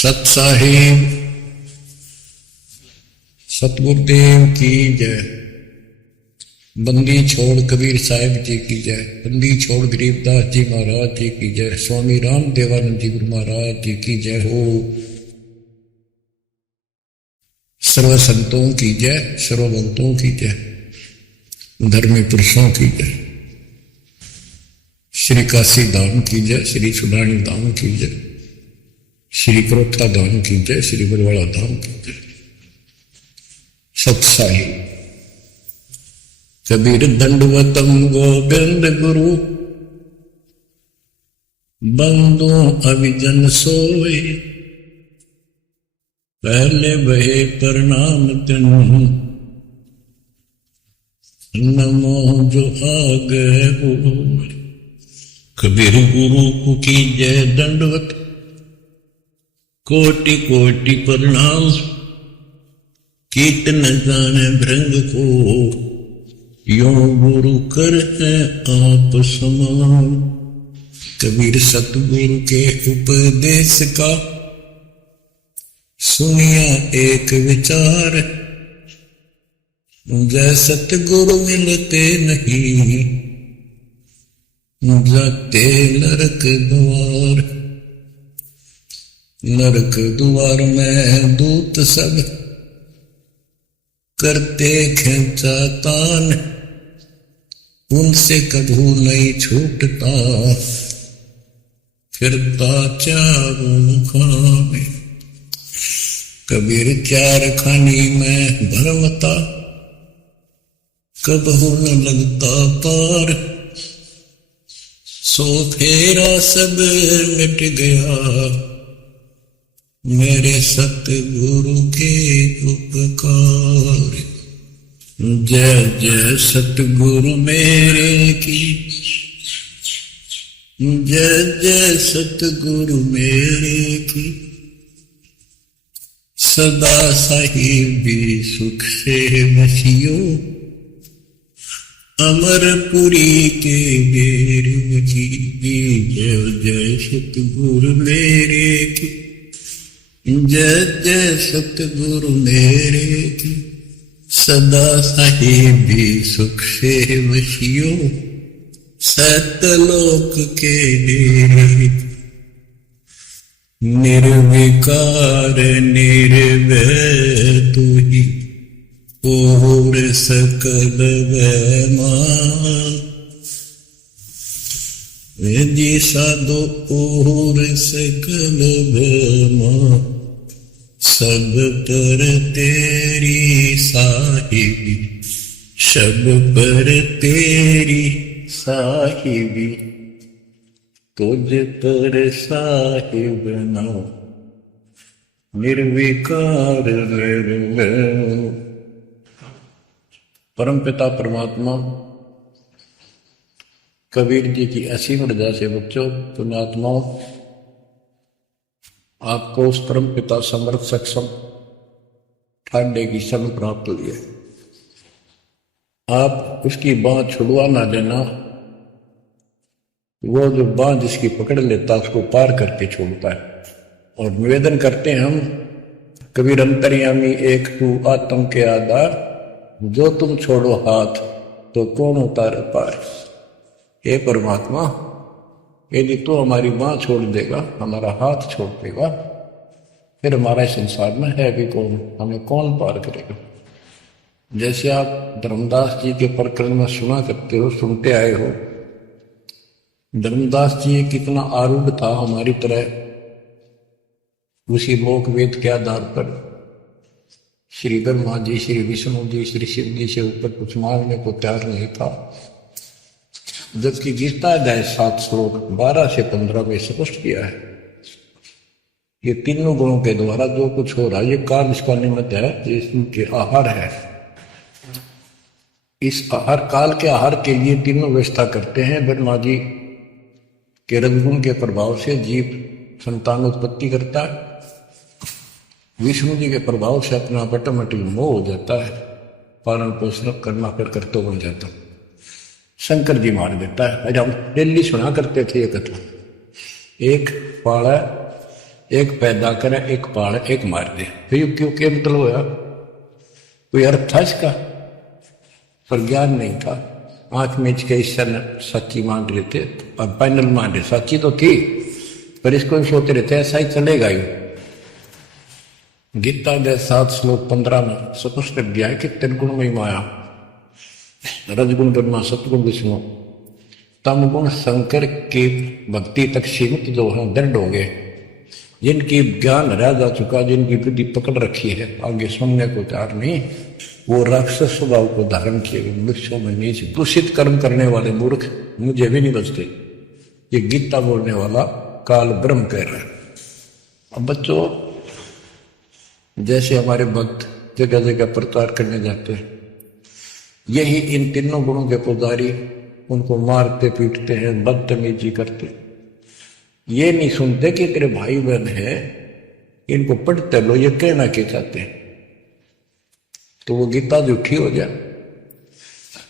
सत साहिब सतगुरुदेव की जय। बंदी छोड़ कबीर साहिब जी की जय। बंदी छोड़ गरीबदास जी महाराज जी की जय। स्वामी राम देवानंद जी गुरु महाराज जी की जय हो। सर्व संतों की जय, सर्व भक्तों की जय, धर्मी पुरुषों की जय। श्री काशी धाम की जय, श्री सुडानी धाम की जय, श्री क्रोथा धाम की जय, श्री बरवाड़ा धाम की जय। सत साहिब कबीर दंडवतम गोविंद गुरु, बंदो अविजन सोए, पहले बहे प्रणाम तेनु, नमो जो आ गए हो। कबीर गुरु की जय, दंडवत कोटि कोटि प्रणाम। कीर्तन जाने भृंग को, यो गुरु कर है आप समान। कबीर सतगुरु के उपदेश का सुनिया एक विचार, जय सतगुरु मिलते नहीं, जाते नरक द्वार। नरक द्वार में दूत सब करते खेचा तान, उनसे कभू नहीं छूटता, फिरता चारों खाने। कबीर चार खानी में भरमता, कबहू न लगता पार। सो फेरा सब मिट गया, मेरे सतगुरु के उपकार। जय जय सतगुरु मेरे की, जय जय सतगुरु मेरे की। सदा साहिबी सुख से बसियो, अमरपुरी के बेर की। जय जय सतगुरु मेरे की, जय जय सतगुरु मेरे की। सदा साहिबी सुख से बसियो, सतलोक के डेरे। निर्विकार निर्भय तू ही, और सकल वैमान। जी साधो और सकल वैमान, सब पर तेरी साहिबी, सब पर तेरी साहिबी। तुझ पर साहिब नाम, निर्विकार निर्भय। परम पिता परमात्मा कबीर जी की ऐसी मर्यादा से बच्चों, पुण्यात्माओं, आपको उस परम पिता समर्थ सक्षम ठाडे की शरण प्राप्त हुई है। आप उसकी बांह छुड़वा ना देना, वो जो बांह जिसकी पकड़ लेता उसको पार करके छोड़ता है। और निवेदन करते हैं हम, कबीर अंतर्यामी एक तू आत्म के आधार, जो तुम छोड़ो हाथ तो कौन उतारे पार। हे परमात्मा, यदि तो हमारी बांह छोड़ देगा, हमारा हाथ छोड़ देगा, फिर हमारा इस संसार में है भी कौन, हमें कौन पार करेगा। जैसे आप धर्मदास जी के प्रकरण में सुना करते हो, सुनते आए हो। धर्मदास जी कितना आरूढ़ था हमारी तरह, उसी लोक वेद के आधार पर श्री ब्रह्मा जी, श्री विष्णु जी, श्री शिव जी से ऊपर कुछ मांगने को तैयार नहीं था। जबकि गीता अध्याय 7 श्लोक 12 से 15 में स्पष्ट किया है, ये तीनों गुणों के द्वारा जो कुछ हो रहा है, ये काल इसका निमित्त है, जिसके आहार है। इस आहार काल के आहार के लिए तीनों व्यवस्था करते हैं। ब्रह्मा जी के रजगुण के प्रभाव से जीव संतान उत्पत्ति करता है, विष्णु जी के प्रभाव से अपना ऑटोमेटिक मोह हो जाता है, पालन पोषण करना फिर कर्तव्य बन जाता है। शंकर जी मार देता है। अरे हम डेली सुना करते थे ये कथा। एक पाड़ा एक पैदा करे, एक पाल, एक मार दे। फिर क्यों क्या मतलब होया? कोई अर्थ था इसका? पर ज्ञान नहीं था। आंख मीच के ईश्वर ने सच्ची मान रहे थे और फाइनल मान रहे, सच्ची तो थी पर इसको भी सोच रहे थे ऐसा ही चलेगा ही। गीता दे 7 श्लोक 15 में स्पष्ट कर दिया है कि त्रिगुण में माया, रजगुण ब्रह्मा, सतगुण विष्णु, तम गुण शंकर की भक्ति तक सीमित जो है दृढ़ हो गए, जिनकी ज्ञान रह जा चुका, जिनकी बुद्धि पकड़ रखी है, आगे सुनने को तैयार नहीं, वो राक्षस स्वभाव को धारण किए वृक्षों में नीचे दूषित कर्म करने वाले मूर्ख मुझे भी नहीं बचते। ये गीता बोलने वाला काल ब्रह्म कह रहा है। अब बच्चों, जैसे हमारे भक्त जगह जगह प्रचार करने जाते हैं, यही इन तीनों गुणों के पुजारी उनको मारते पीटते हैं, बदतमीजी करते, ये नहीं सुनते कि तेरे भाई बहन है, इनको पढ़ते लो, ये कहना क्या चाहते हैं, तो वो गीता झूठी हो जाए।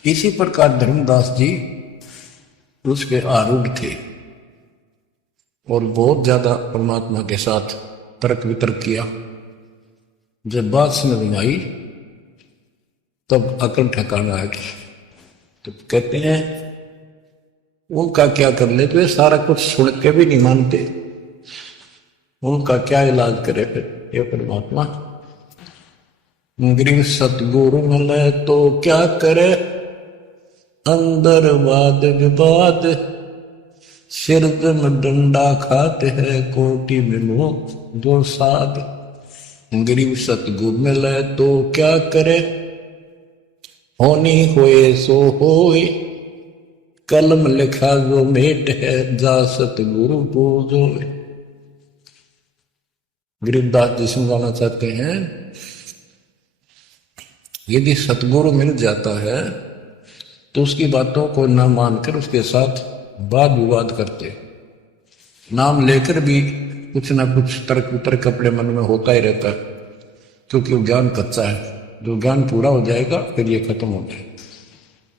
इसी प्रकार धर्मदास जी उसके आरूढ़ थे और बहुत ज्यादा परमात्मा के साथ तर्क वितर्क किया। जब बात समझ में आई तब अकल ठिकाना आ गई। तो कहते हैं उनका क्या कर ले, तो ये सारा कुछ सुन के भी नहीं मानते, उनका क्या इलाज करे फिर ये परमात्मा। गृह सतगुरु मिले तो क्या करे, अंदर वाद विवाद, सिर में डंडा खाते हैं, कोटि में लोग जो साध। गरीब सतगुरु मिले तो क्या करे, होनी होए सो होए, कलम लिखा जो मेट है, जा सतगुरु पूजो। गरीबदास जी समझाना चाहते हैं, यदि सतगुरु मिल जाता है तो उसकी बातों को न मानकर उसके साथ वाद विवाद करते, नाम लेकर भी कुछ ना कुछ तर्क वितर्क अपने मन में होता ही रहता है, क्योंकि वो ज्ञान कच्चा है। जो ज्ञान पूरा हो जाएगा फिर ये खत्म हो जाएगा।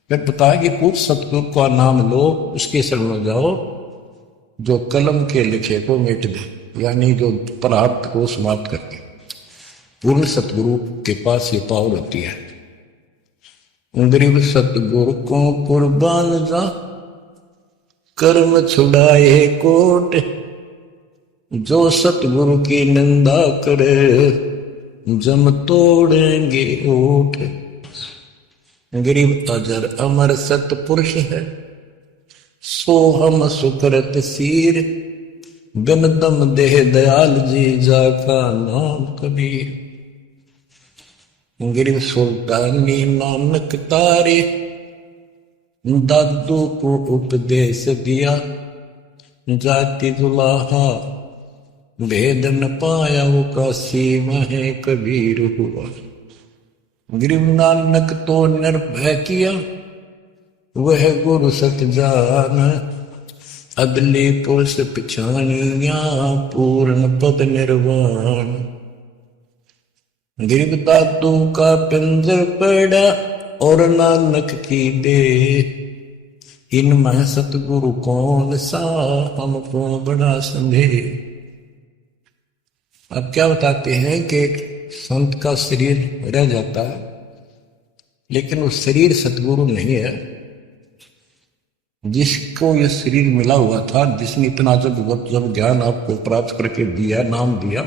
फिर बताया कि कुछ सतगुरु का नाम लो, उसके शरण में जाओ, जो कलम के लिखे को मिट दे, यानी जो प्राप्त को समाप्त करके पूर्ण सतगुरु के पास ये पावर होती है। गरीब सतगुरु को कुर्बान जा, कर्म छुड़ाए कोट, जो सतगुरु की निंदा करे, जम तोड़ेंगे ओठ। गरीब अजर अमर सतपुरुष है, सो हम सुकृत सीर, बिन दम देह दयाल जी, जाका नाम कबीर। गरीब सुल्तानी नानक तारे, दादू को उपदेश दिया, जाति दुलाहा भेद न पाया, वो काशी में कबीर हुआ। गरीब नानक तो निर्भय किया, वह गुरु सत जान, अदली पुरुष पिछानिया, पूर्ण पद निर्वाण। गरीब दादू का पिंजर पड़ा और नानक की दे, इनमें सतगुरु कौन सा, हमको बड़ा संदेह। अब क्या बताते हैं कि संत का शरीर रह जाता है, लेकिन वो शरीर सतगुरु नहीं है। जिसको ये शरीर मिला हुआ था, जिसने इतना जब ज्ञान आपको प्राप्त करके दिया, नाम दिया,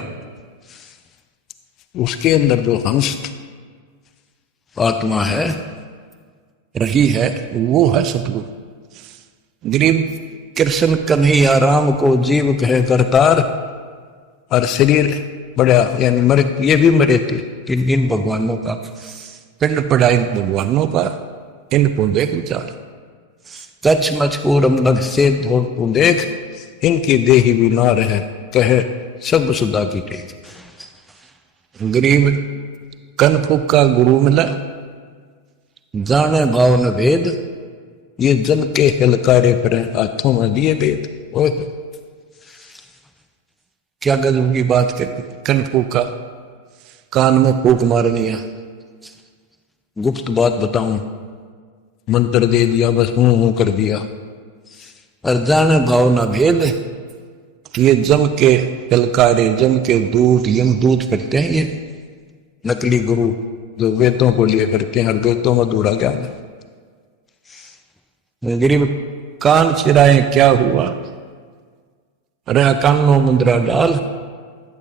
उसके अंदर जो हंस आत्मा है, रही है, वो है सतगुरु। गरीब कृष्ण कन्हैया राम को जीव कहे करतार, और शरीर बड़ा यानी मरे, ये भी मरे थे इन भगवानों का पिंड पड़ा, इन भगवानों का, इनको देख विचार, कच्छ मचकूरम लग से धोड़ को देख, इनकी देही भी ना रहे, कहे सब सुधा की टेक। गरीब कनफुक का गुरु मिला, जाने भाव न भेद, ये जन के हिलकारे पर हाथों में दिए भेद। ओए क्या गजब की बात करती। कनफुक का कान में फूक मारनी है, गुप्त बात बताऊं, मंत्र दे दिया, बस हूं कर दिया। और जाने भाव न भेद, ये जम के कलकारे, जम के दूत, यमदूत करते हैं ये नकली गुरु जो वेदों को लिए करते हैं, और वेदों में अधूरा ज्ञान। गरीब कान चिराए क्या हुआ, रहा कानों मुद्रा डाल,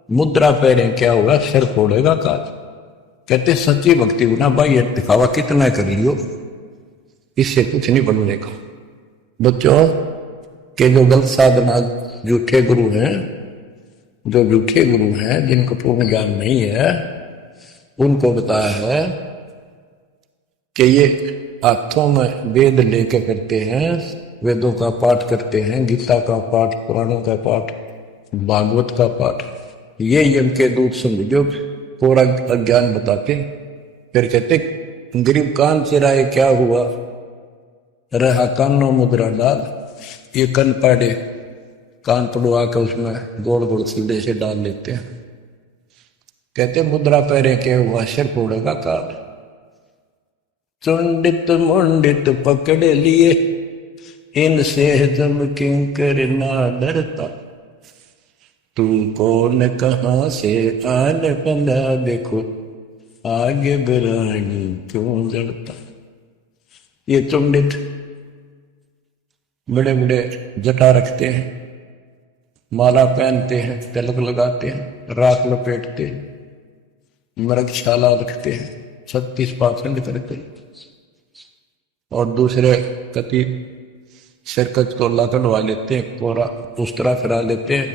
मुद्रा पहरे क्या हुआ, सिर फोड़ेगा काल। कहते सच्ची भक्ति गुना भाई, ये दिखावा कितना कर लियो, इससे कुछ नहीं बनने का। बच्चों के जो गलत साधना झूठे गुरु हैं, जो झूठे गुरु हैं जिनको पूर्ण ज्ञान नहीं है, उनको बताया है कि ये हाथों में वेद लेके करते हैं, वेदों का पाठ करते हैं, गीता का पाठ, पुराणों का पाठ, भागवत का पाठ, ये यम के दूत समझो पूरा अज्ञान बताते। फिर कहते गरीब कान चिराए क्या हुआ, रहा कानों मुद्रा डाल। ये कन पाड़े कान पड़वा के उसमें गोल गोल सीधे से डाल लेते हैं। कहते मुद्रा पहरे के हुआ, सिर फोड़ेगा काल। चुंडित मुंडित पकड़ लिए, इनसे जम किंकर ना डरता। तू कौन कहां से आने बंदा, देखो आगे बिरानी क्यों जड़ता। ये चुंडित बड़े बड़े जटा रखते हैं, माला पहनते हैं, तिलक लगाते हैं, राख लपेटते हैं, मृगशाला रखते हैं, 36 पाखंड करते हैं, और दूसरे कति सिरकत को कटवा लेते हैं, कोरा उस्तरा फिरा लेते हैं,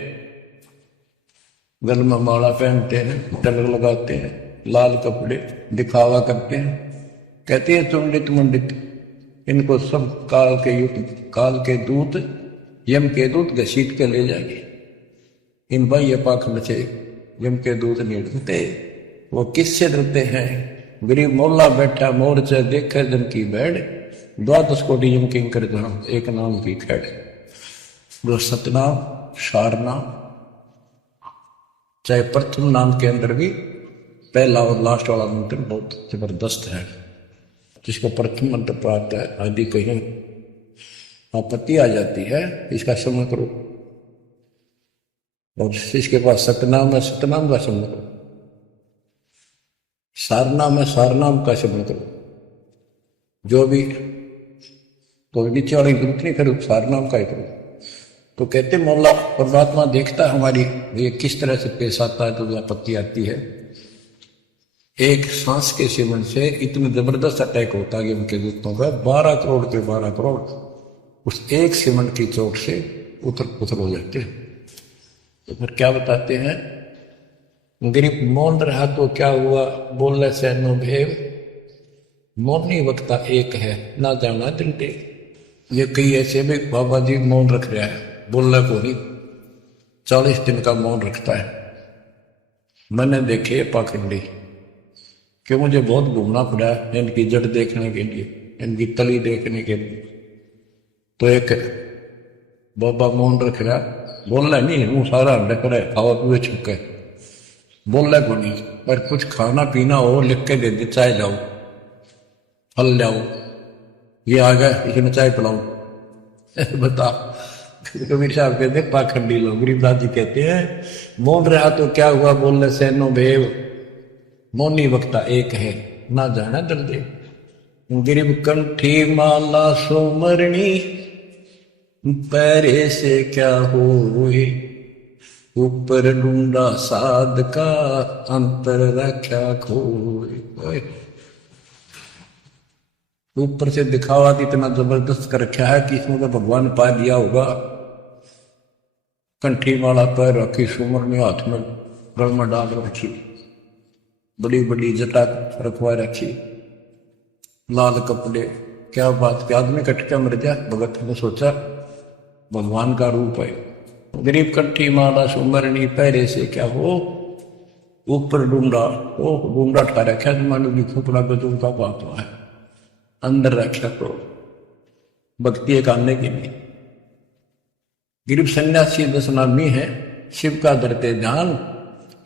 गल में माला पहनते हैं, तिलक लगाते हैं, लाल कपड़े दिखावा करते हैं। कहते हैं चुंडित मुंडित, इनको सब काल के युग, काल के दूत, यम के दूत घसीट के ले जाएंगे। इन भाई ये पाखंड से यम के दूत नहीं डरते। वो किससे डरते हैं, गरीब मोल्ला बैठा मोर्चा देखे जन की बैठ, द्वादश कोटि यम किंकर धर्म, एक नाम की खैड़। जो सतनाम सारनाम, चाहे प्रथम नाम के अंदर भी पहला और लास्ट वाला मंत्र बहुत जबरदस्त है। जिसको प्रथम मंत्र प्राप्त है, आदि कहीं आपत्ति आ जाती है, इसका श्रवण करो। और जिसके पास सतनाम है, सतनाम का श्रवण करो। सारनाम है, सारनाम का श्रवण करो। जो भी कोई नीचे वाली जरूरत नहीं, फिर सारनाम का ही करो। तो कहते मौला परमात्मा देखता है हमारी ये किस तरह से पेश आता है, तो आपत्ति आती है। एक सांस के सेवन से इतने जबरदस्त अटैक होता है उनके दूतों का, 12 करोड़ के 12 करोड़ उस एक सेवन की चोट से उतर हो जाते हैं। तो फिर क्या बताते हैं, गरीब मौन रहा तो क्या हुआ, बोले से नो भेव, मौनी वक्ता एक है ना जाना दिल दे। ये कई ऐसे भी बाबा जी मौन रख रहा है, बोलना को नहीं, 40 दिन का मौन रखता है। मैंने देखे पाखंडी कि मुझे बहुत घूमना पड़ा इनकी जड़ देखने के लिए, इनकी तली देखने के लिए। तो एक बाबा मौन रख रहा, बोलना नहीं, मुंह सारा ढक रहा है, खावा पिए छुके, बोलना को नहीं, पर कुछ खाना पीना हो लिख के दे दे, चाय लाओ, फल लाओ, ये आ गया इसमें चाय पिलाओ। बता कबीर साहब कहते पाखंडी लोग। गरीबदास जी कहते हैं मौन रहा तो क्या हुआ, बोलने से नो भेव, मौनी वक्ता एक है ना जाना दल दे। गरीब कंठी माला सोमरणी, पैरे से क्या हुए, ऊपर ढूंढा साध का, अंतर रख्या खोए। ऊपर से दिखावा इतना जबरदस्त कर रखा है कि इसमें तो भगवान पा दिया होगा। कंठी माला पैर रखी, सुमर में हाथ में गल में डाल रखी, बड़ी बड़ी जटा रखवा रखी, लाल कपड़े, क्या बात के आदमी कटका मर जा। भगत ने सोचा भगवान का रूप है। गरीब कंठी माला सुमरनी, पैरे से क्या हो, ऊपर डूंडा, ओ डूंडा ठा रखा, मानो भी खोपड़ा गजू का बात है, अंदर रक्षा करो भक्ति एक आने के लिए। गरीब सन्यासी दशनामी है, शिव का धरते ध्यान,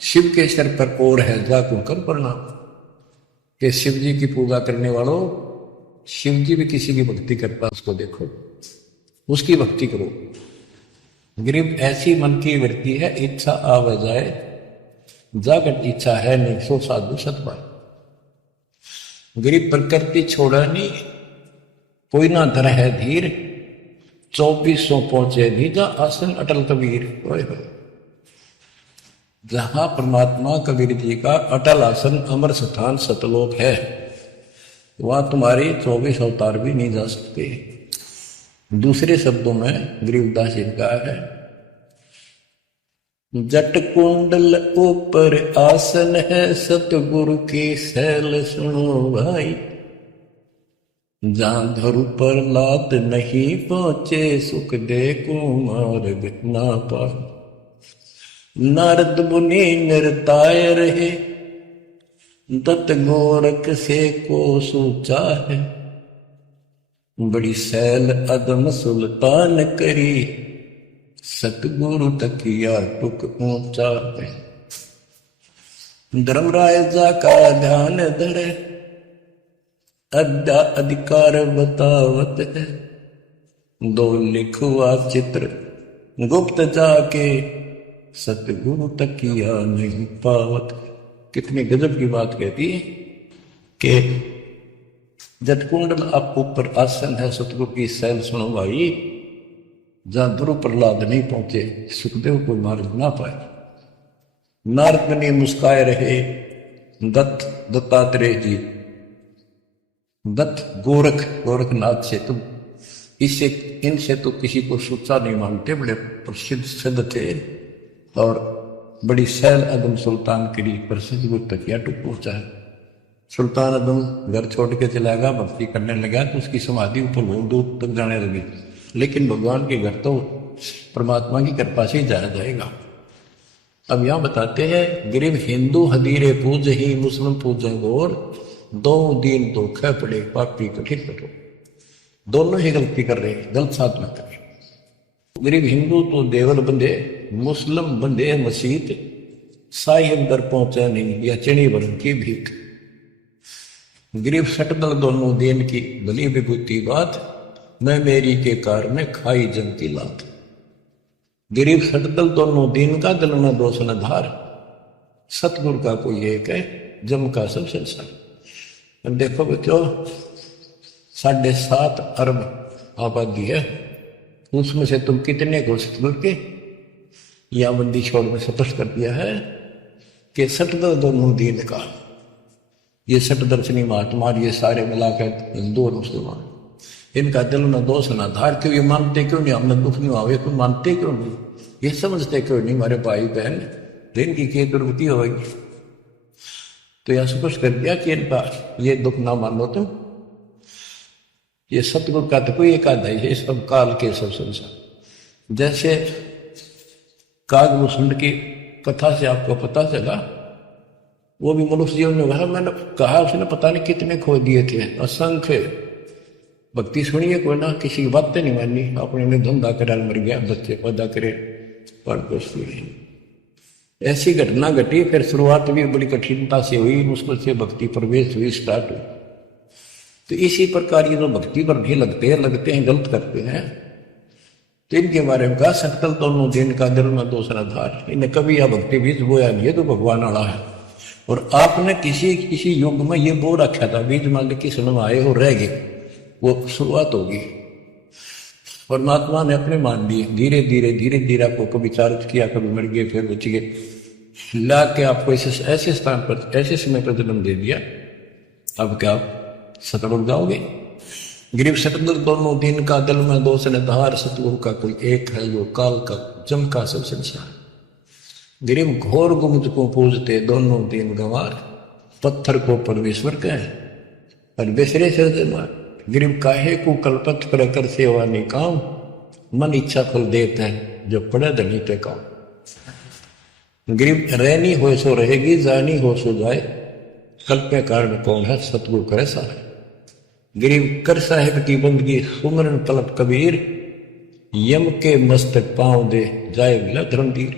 शिव के सिर पर और है जाको कर प्रणाम। कि शिव जी की पूजा करने वालों, शिव जी भी किसी की भक्ति करता, उसको देखो, उसकी भक्ति करो। गरीब ऐसी मन की वृत्ति है, इच्छा आवे जाए, जागट इच्छा है नहीं, सो साधु सतपाल। गरीब प्रकृति छोड़ा नहीं, कोई ना धर है धीर, 2400 पहुंचे धीजा आसन अटल कबीर। जहां परमात्मा कबीर जी का अटल आसन अमर स्थान सतलोक है, वहां तुम्हारे 24 अवतार भी नहीं जा सकते। दूसरे शब्दों में गरीबदास जी का है, जट कुंडल ऊपर आसन है, सतगुरु की सैल सुनो भाई। जहां धरु पर लात नहीं पहुंचे, सुख दे को मार्ग ना पाए। नारद मुनि निरताय रहे, दत्त गोरख से को सोचा है। बड़ी सैल अदम सुल्तान करी, सतगुरु तकिया टुक ऊंचा है। धर्मराजा का ध्यान धरे, अद्या अधिकार बतावत है। दो लिखुआ चित्र गुप्त जाके, सतगुरु तकिया नहीं पावत। कितनी गजब की बात कहती है कि जटकुंडल आप ऊपर आसन है, सतगुरु की सैल सुनो भाई। जहां ध्रुव प्रहलाद नहीं पहुंचे, सुखदेव को मार्ग ना पाए। नारद मुनि मुस्काए रहे, दत्तात्रेय जी, दत्त गोरखनाथ से तुम इससे इनसे तो किसी को सोचा नहीं मानते, बड़े प्रसिद्ध सिद्ध थे और बड़ी सैल अदम सुल्तान के लिए प्रसिद्ध गुरु तकिया टुक पहुंचा है। सुल्तान अदम घर छोड़ के चला गया, भक्ति करने लगा तो उसकी समाधि ऊपर बहुत दूर तक जाने लगी। लेकिन भगवान के घर तो परमात्मा की कृपा से ही जाया जाएगा। अब यहां बताते हैं, गरीब हिंदू हदीरे पूज ही, मुस्लिम पूजे गौर। दो दिन धोखे पड़े, पापी कठिन कठोर। दोनों ही गलती कर रहे, गलत साथ में कर रहे। गरीब हिंदू तो देवल बंदे, मुस्लिम बंदे मसीत, साई अंदर पहुंचा नहीं, या चिड़ी बरन की भीख। गरीब सटदल दोनों दिन की भली विभूति बात, मैं मेरी के कार में खाई जम की लात। गरीब सटदल दोनों दिन का, दिल में दोष न धार। सतगुरु का कोई एक है, जम का सब संसार। देखो बच्चों, 7.5 अरब आबादी है, उसमें से तुम कितने को सतगुरु के या बंदी छोड़ में स्पष्ट कर दिया है कि सटदल दोनों दिन का। ये सटदर्शनी महात्मा, ये सारे मिलाकर हिंदू और मुसलमान, इनका दिल में दोष ना धार। क्यों ये मानते क्यों नहीं, हमने दुख नहीं आवे, कोई मानते क्यों नहीं, ये समझते क्यों नहीं हमारे भाई बहन, इनकी क्या दुर्गति होगी। तो यह स्पष्ट कर दिया कि इनका ये दुख ना मानो तुम। ये सतगुरु का तो कोई एक आधा ही है, सब काल के सब संसार। जैसे कागभूषण की कथा से आपको पता चला, वो भी मनुष्य जीवन में कहा, मैंने कहा उसने पता नहीं कितने खो दिए थे, असंख्य। भक्ति सुनिए कोई ना, किसी की बातें नहीं मानी, अपने में धंधा करा मर गया, बच्चे पैदा करे पर कुछ नहीं। ऐसी घटना घटी। फिर शुरुआत भी बड़ी कठिनता से हुई, मुश्किल से भक्ति प्रवेश हुई, स्टार्ट हुई। तो इसी प्रकार ये जो भक्ति पर भी लगते हैं गलत करते हैं, तो इनके बारे में कहा, सकल दोनों दिन का दिल में दूसरा धार। इन्हें कभी यह भक्ति बीज बोया नहीं है, तो भगवान वाला है। और आपने किसी युग में ये बो रखा था, बीज मान ली किस में आए हो रह गए, वो शुरुआत होगी। परमात्मा ने अपने मान लिए, धीरे धीरे आपको कभी चार्ज किया, कभी मर गए, फिर बच गए, ला के आपको ऐसे स्थान पर, ऐसे समय पर जन्म दे दिया। अब क्या आप सतगुरु जाओगे। गरीब सतगुरु दोनों दिन का, दिल में दोष न धार। सतगुरु का कोई एक है, जो काल का जम का सब संसार। गरीब घोर गुमुज को पूजते, दोनों दिन गंवार। पत्थर को परमेश्वर कहे, पर बेसरे से मार। गरीब काहे को कल्पत कर सेवा नहीं काम, मन इच्छा फल देते हैं, जो पड़े धनी पे काम। गरीब रहनी हो सो रहेगी, जानी हो सो जाए, कल्पे कारण कौन है, सतगुरु करे सारे। गरीब कर साहिब की बंदगी, सुमरन तलब कबीर, यम के मस्तक पांव दे, जाए मिला धर्मवीर।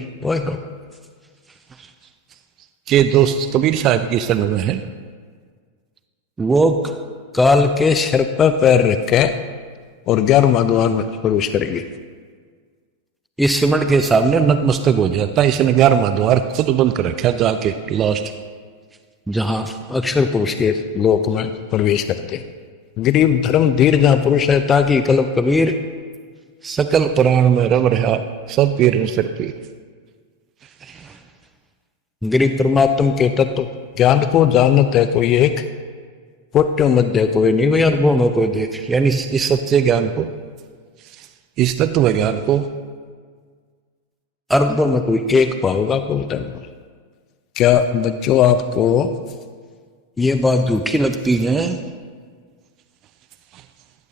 के दोस्त कबीर साहब की सन में है, वो काल के सिर पर पैर रखे और 11वां द्वार में प्रवेश करेंगे। इस सिमट के सामने नतमस्तक हो जाता है। इसने 11वां द्वार खुद बंद कर रखा जाके लास्ट, जहां अक्षर पुरुष के लोक में प्रवेश करते। गरीब धर्म धीर जहां पुरुष है, ताकि कलब कबीर सकल प्राण में रम रहा सब पीर न सिर पीर। गरीब परमात्म के तत्व ज्ञान को जानत है कोई एक, कोट्यों मध्य कोई नहीं, वही अनुभव में कोई देख। यानी इस सच्चे ज्ञान को, इस तत्व ज्ञान को अरबों में कोई एक पाओगा, कोई धर्म। क्या बच्चों आपको ये बात झूठी लगती है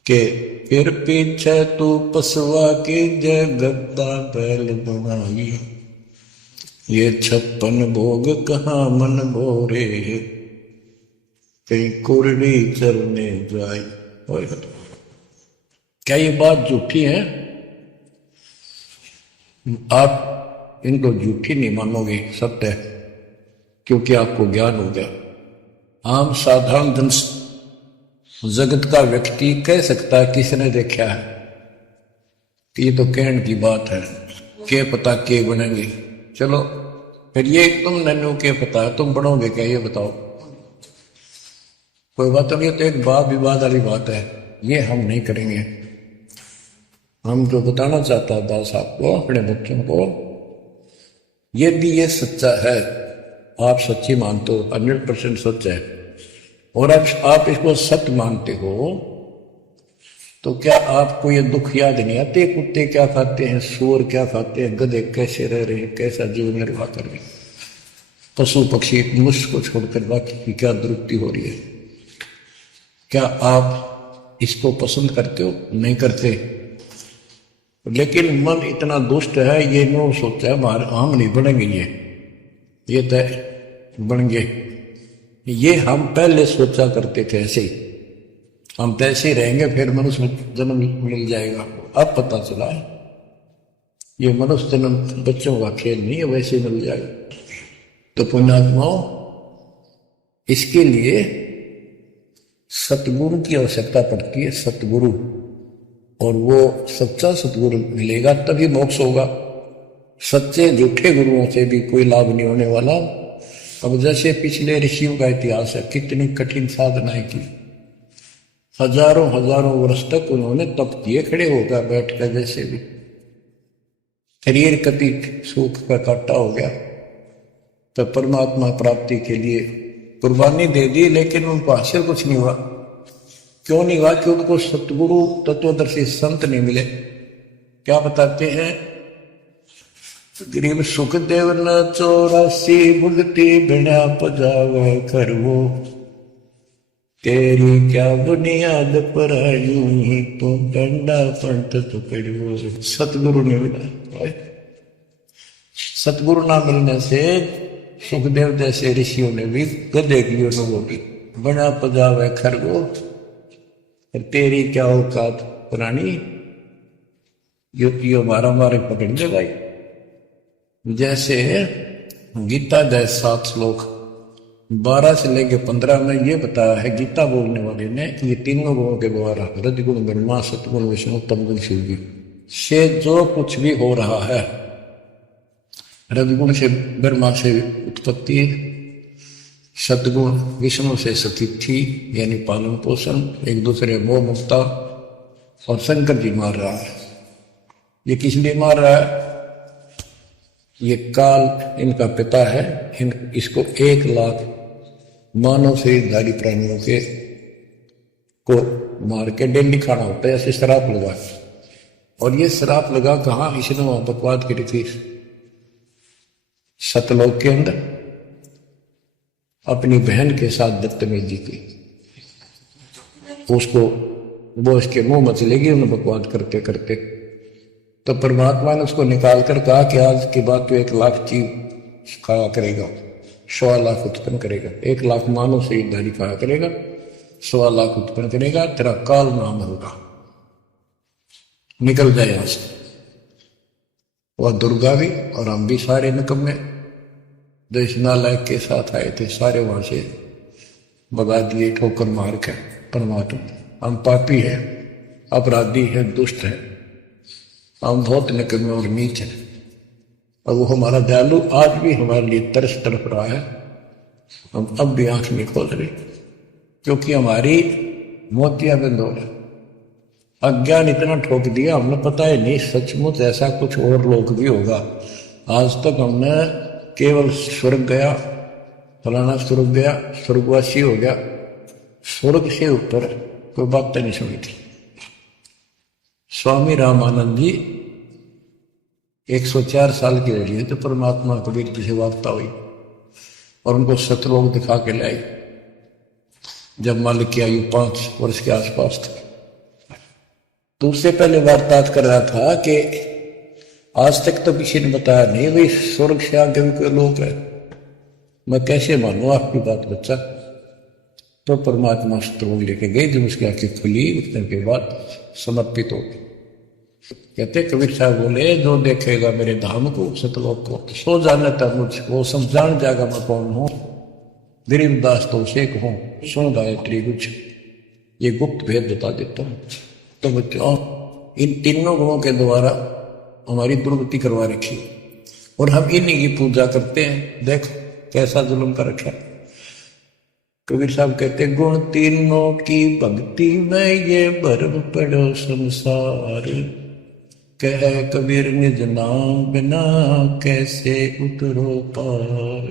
कि फिर पीछे तू पसवा के जय गद्दा बैल बनाई, ये 56 भोग कहाँ मन भोरे, कहीं कुरड़ी चलने जाए। क्या ये बात झूठी है? आप इनको झूठी नहीं मानोगे, सत्य है, क्योंकि आपको ज्ञान हो गया। आम साधारण जन जगत का व्यक्ति कह सकता है किसने देखा है, कि ये तो कहने की बात है, के पता के बनेंगे। चलो फिर ये तुम नन्नू के पता है, तुम बनोगे क्या ये बताओ। कोई बात नहीं, तो एक वाद विवाद वाली बात है, ये हम नहीं करेंगे। हम जो बताना चाहता दास आपको, अपने बच्चों को, यदि ये सच्चा है, आप सच्ची मानते हो, 100% सच है, और आप इसको सत्य मानते हो, तो क्या आपको ये दुख याद नहीं आते? कुत्ते क्या खाते हैं, सूअर क्या खाते हैं, गधे कैसे रह रहे हैं, कैसा जीवन निर्वाह कर रहे हैं, पशु पक्षी मनुष्य को छोड़कर बाकी की क्या दुरुक्ति हो रही है। क्या आप इसको पसंद करते हो? नहीं करते। लेकिन मन इतना दुष्ट है, ये नो सोचा है हम नहीं बनेंगे, ये तय बन गए। ये हम पहले सोचा करते थे ऐसे ही, हम तो ऐसे ही रहेंगे, फिर मनुष्य जन्म मिल जाएगा। अब पता चला है ये मनुष्य जन्म बच्चों का खेल नहीं है, वैसे ही मिल जाएगा। तो पुण्यात्माओं, इसके लिए सतगुरु की आवश्यकता पड़ती है, सतगुरु। और वो सच्चा सतगुरु मिलेगा तभी मोक्ष होगा। सच्चे झूठे गुरुओं से भी कोई लाभ नहीं होने वाला। अब जैसे पिछले ऋषियों का इतिहास है, कितनी कठिन साधनाएं की, हजारों हजारों वर्ष तक उन्होंने तप किए, खड़े होकर बैठ कर, जैसे भी शरीर कभी सूख का काटा हो गया, तो परमात्मा प्राप्ति के लिए कुर्बानी दे दी, लेकिन उनको हासिल कुछ नहीं हुआ। क्यों नहीं हुआ? कि उनको सतगुरु तत्वदर्शी संत नहीं मिले। क्या बताते हैं? गरीब सुखदेव न 84 भुगती बिना पजावे खरवो, तेरी क्या बुनियाद पर आई, तू डंडा पंथ पकड़ो। सतगुरु नहीं मिला। सतगुरु ना मिलने से सुखदेव जैसे ऋषियों ने भी गधे की अनुभव की, बिना पजावे खरगो, तेरी क्या औकात पुरानी, यो मारा मारे पकड़ ले भाई। जैसे गीता जय 7 श्लोक 12 से लेके 15 में ये बताया है गीता बोलने वाले ने, ये तीनों गुणों के द्वारा, रजगुण ब्रह्मा, सतगुण विष्णु, तमगुण शिव जी से जो कुछ भी हो रहा है, रजगुण से ब्रह्मा से उत्पत्ति, सतगुण विष्णु से स्थिति यानी पालन पोषण, एक दूसरे मोह मुक्ता, और शंकर जी मार रहा है। ये किस लिए मार रहा है? ये काल इनका पिता है, इसको 1 लाख मानव शरीरधारी प्राणियों के को मार के डेली खाना होता है, ऐसे शराब लगा। और ये शराब लगा कहाँ? इसने वहां बकवाद करी थी सतलोक के अंदर, अपनी बहन के साथ बदतमीजी की, उसको वो इसके मुंह में चलेगी उन्हें बकवाद करते करते। तो परमात्मा ने उसको निकाल कर कहा कि आज के बाद तो 1 लाख चीज खाया करेगा, 1.25 लाख उत्पन्न करेगा, 1 लाख मानव से धारी खाया करेगा, 1.25 लाख उत्पन्न करेगा, तेरा काल नाम होगा, निकल जाए यहां से। वह दुर्गा भी और हम भी सारे निकम्मे जो इस नालायक के साथ आए थे, सारे वहां से भगा दिए ठोकर मार के। परमात्मा हम पापी है, अपराधी है, दुष्ट है, हम बहुत निकम्मे और नीच हैं, और वो हमारा दयालु आज भी हमारे लिए तरस तड़प रहा है। हम अब भी आंख नहीं खोल रहे, क्योंकि हमारी मोतिया बंद हो रहा। अज्ञान इतना ठोक दिया, हमने पता है नहीं सचमुच ऐसा कुछ और लोग भी होगा। आज तक हमने केवल स्वर्ग गया, फलाना स्वर्ग गया, स्वर्गवासी हो गया, स्वर्ग से ऊपर कोई बात नहीं सुनी थी। स्वामी रामानंद जी 104 साल के रहे तो परमात्मा कबीर जी से वार्ता हुई और उनको सतलोक दिखा के लाई, जब मालिक की आयु 5 वर्ष के आसपास थी। तो उससे पहले वार्तालाप कर रहा था कि आज तक तो किसी ने बताया नहीं भाई स्वर्ग से आगे भी कोई लोग है, मैं कैसे मानू आपकी बात बच्चा। तो परमात्मा सतलोक लेके गए, जब उसकी आंखें खुली उतने के बाद समर्पित हो गए। कहते कबीर साहब बोले जो देखेगा मेरे धाम को सतलोक को सो जाने तक मुझको सब जान जाएगा मैं कौन हूं। गरीबदास तो उसे कहूं सुन गायत्री कुछ ये गुप्त भेद बता देता हूं। तो बच्चों इन तीनों गुणों के द्वारा हमारी दुर्गति करवा रखी और हम इन्हीं की पूजा करते हैं। देखो कैसा जुल्म कर रखा। कबीर साहब कहते गुण तीनों की भक्ति में ये भरम पड़ो संसार, कह कबीर निज नाम बिना कैसे उतरो पार।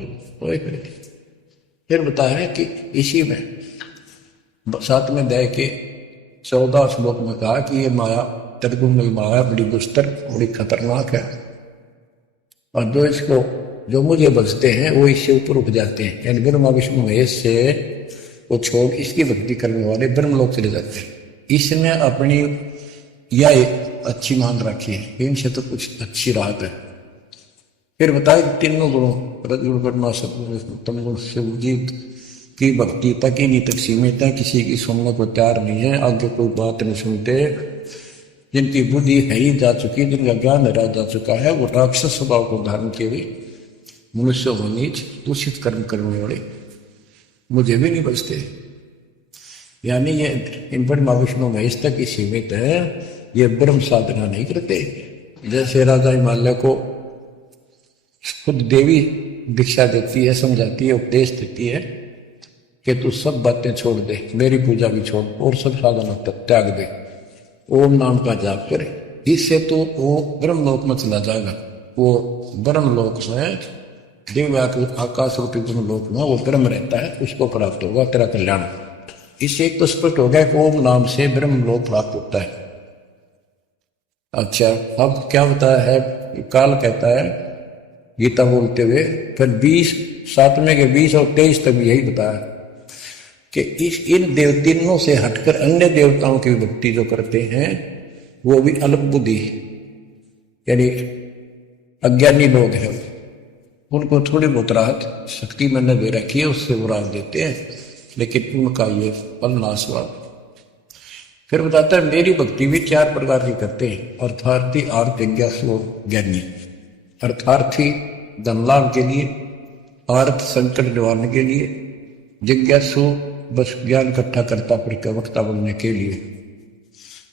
फिर बताया है कि इसी में 7वें अध्याय के 14 श्लोक में कहा कि ये माया त्रिगुण माया बड़ी दुस्तर बड़ी खतरनाक है, और जो मुझे बचते हैं वो इससे ऊपर उठ जाते हैं, यानी ब्रह्मा विष्णु महेश से वो छोड़ इसकी भक्ति करने वाले ब्रह्मलोक चले जाते हैं। इसने अपनी यह अच्छी मान रखी है, इनसे तो कुछ अच्छी राहत है। फिर बताए तीनों गुणों रजगुण ब्रह्मा सतगुण उत्तम गुण शिवजीत की भक्ति तक ही नहीं तक सीमित है, किसी की सुनने को तैयार नहीं है, आगे कोई बात नहीं सुनते। जिनकी बुद्धि है ही जा चुकी, जिनका ज्ञान हरा जा चुका है, वो राक्षस स्वभाव को धारण किए हुए मनुष्य हो नीच दूषित कर्म करने वाले मुझे भी नहीं बचते। यानी ये इन ब्रह्मा विष्णु महेश तक ही सीमित है, ये ब्रह्म साधना नहीं करते। जैसे राजा हिमालय को खुद देवी दीक्षा देती है, समझाती है, उपदेश देती है कि तू सब बातें छोड़ दे, मेरी पूजा भी छोड़ और सब साधना त्याग दे, ओम नाम का जाप करे, इससे तो वो ब्रह्मलोक में चला जाएगा। वो ब्रह्मलोक में दिव्य आकाश रूपी ब्रह्मलोक में वो ब्रह्म रहता है, उसको प्राप्त होगा तेरा कल्याण। इससे एक तो स्पष्ट हो गया कि ओम नाम से ब्रह्मलोक प्राप्त होता है। अच्छा अब क्या बताया है, काल कहता है गीता बोलते हुए, फिर 20 7वें के 20 और 23 तक यही बताया कि इन तीनों से हटकर अन्य देवताओं की भक्ति जो करते हैं वो भी अल्प बुद्धि यानी अज्ञानी लोग हैं, उनको थोड़ी बहुत राहत शक्ति मैंने दे रखी है, उससे वो राहत देते हैं, लेकिन उनका ये फल नाशवान। फिर बताता है मेरी भक्ति भी 4 प्रकार की करते हैं, अर्थार्थी आर्थ जिज्ञासु ज्ञानी। अर्थार्थी धन लाभ के लिए, आर्थ संकट निवारने के लिए, जिज्ञासु बस ज्ञान इकट्ठा करता वक्ता बनने के लिए।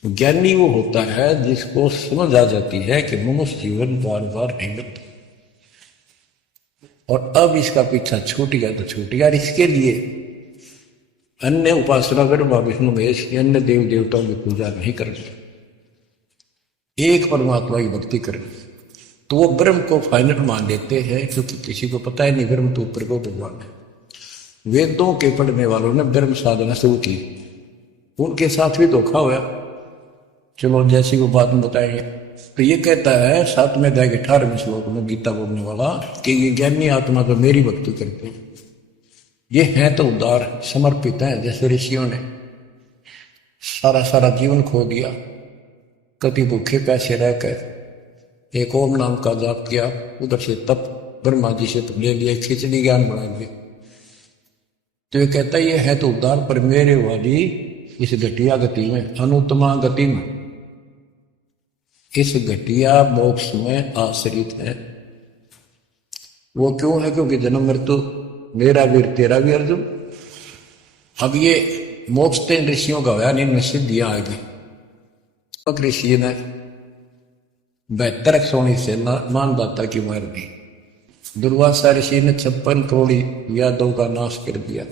ज्ञानी वो होता है जिसको समझ आ जाती है कि मनुष्य जीवन बार बार नहीं मिलता और अब इसका पीछा छूट गया तो छूट गया, इसके लिए अन्य उपासना ब्रह्मा विष्णु महेश अन्य देव देवताओं की पूजा नहीं करनी, एक परमात्मा की भक्ति करनी। तो वो ब्रह्म को फाइनल मान लेते हैं, क्योंकि किसी को पता ही नहीं ब्रह्म तो ऊपर को भगवान है। वेदों के पढ़ने वालों ने ब्रह्म साधना शुरू की, उनके साथ भी धोखा हुआ। चलो जैसी वो बात में बताएंगे। तो ये कहता है 7वें अध्याय के 18वें श्लोक में गीता बोलने वाला कि ये ज्ञानी आत्मा तो मेरी भक्ति करते हैं, ये हैं तो उदार समर्पित हैं, जैसे ऋषियों ने सारा जीवन खो दिया, कति भूखे पैसे रहकर एक ओम नाम का जाप किया, उधर से तप ब्रह्मा जी से ले लिया, खिचड़ी ज्ञान बना लिया। तो ये कहता है ये है तो उदार, पर मेरे वाली इस घटिया गति में, अनुत्तमा गति में, इस घटिया मोक्ष में आश्रित है। वो क्यों है? क्योंकि जन्म मृत्यु मेरा वीर तेरा भी अर्जुन। अब ये मोक्ष तीन ऋषियों का होया, इनमें सिद्धियां आ गई। ऋषि ने 72 सोनी से मानदाता की मार दी। दुर्वासा ऋषि ने 56 करोड़ यादव का नाश कर दिया।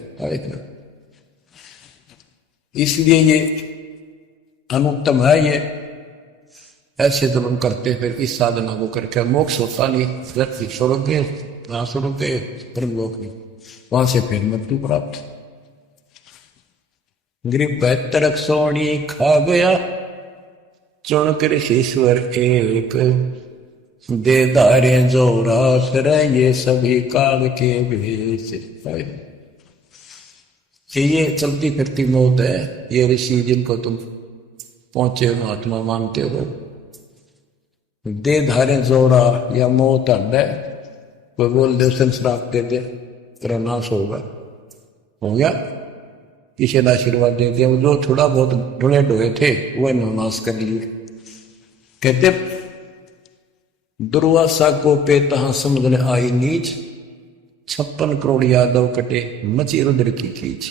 इसलिए ये अनुत्तम है। ये ऐसे जुल्म करते फिर इस साधना को करके मोक्ष होता नहीं, व्यक्ति स्वर्ग गए, वहां स्वर्ग गए, ब्रह्मलोक नहीं, वहां से फिर मृत्यु प्राप्त। गरीब 72 सोनी खा गया, चुन कर ईश्वर एक, दे धारे जो रास ये सभी काल के भेष। ये चलती फिरती मौत है। ये ऋषि जिनको तुम पहुंचे महात्मा मानते हो, दे धारे जोड़ा या मौत है, कोई बोल दे श्राप दे दे तेरा नाश होगा, हो गया, किसी ने आशीर्वाद दे दिया। जो थोड़ा बहुत ढुले ढोए थे वह नाश कर लिए। कहते दुर्वासा को पे तहां समझने आई नीच, 56 करोड़ यादव कटे मची रुद्र की खींच।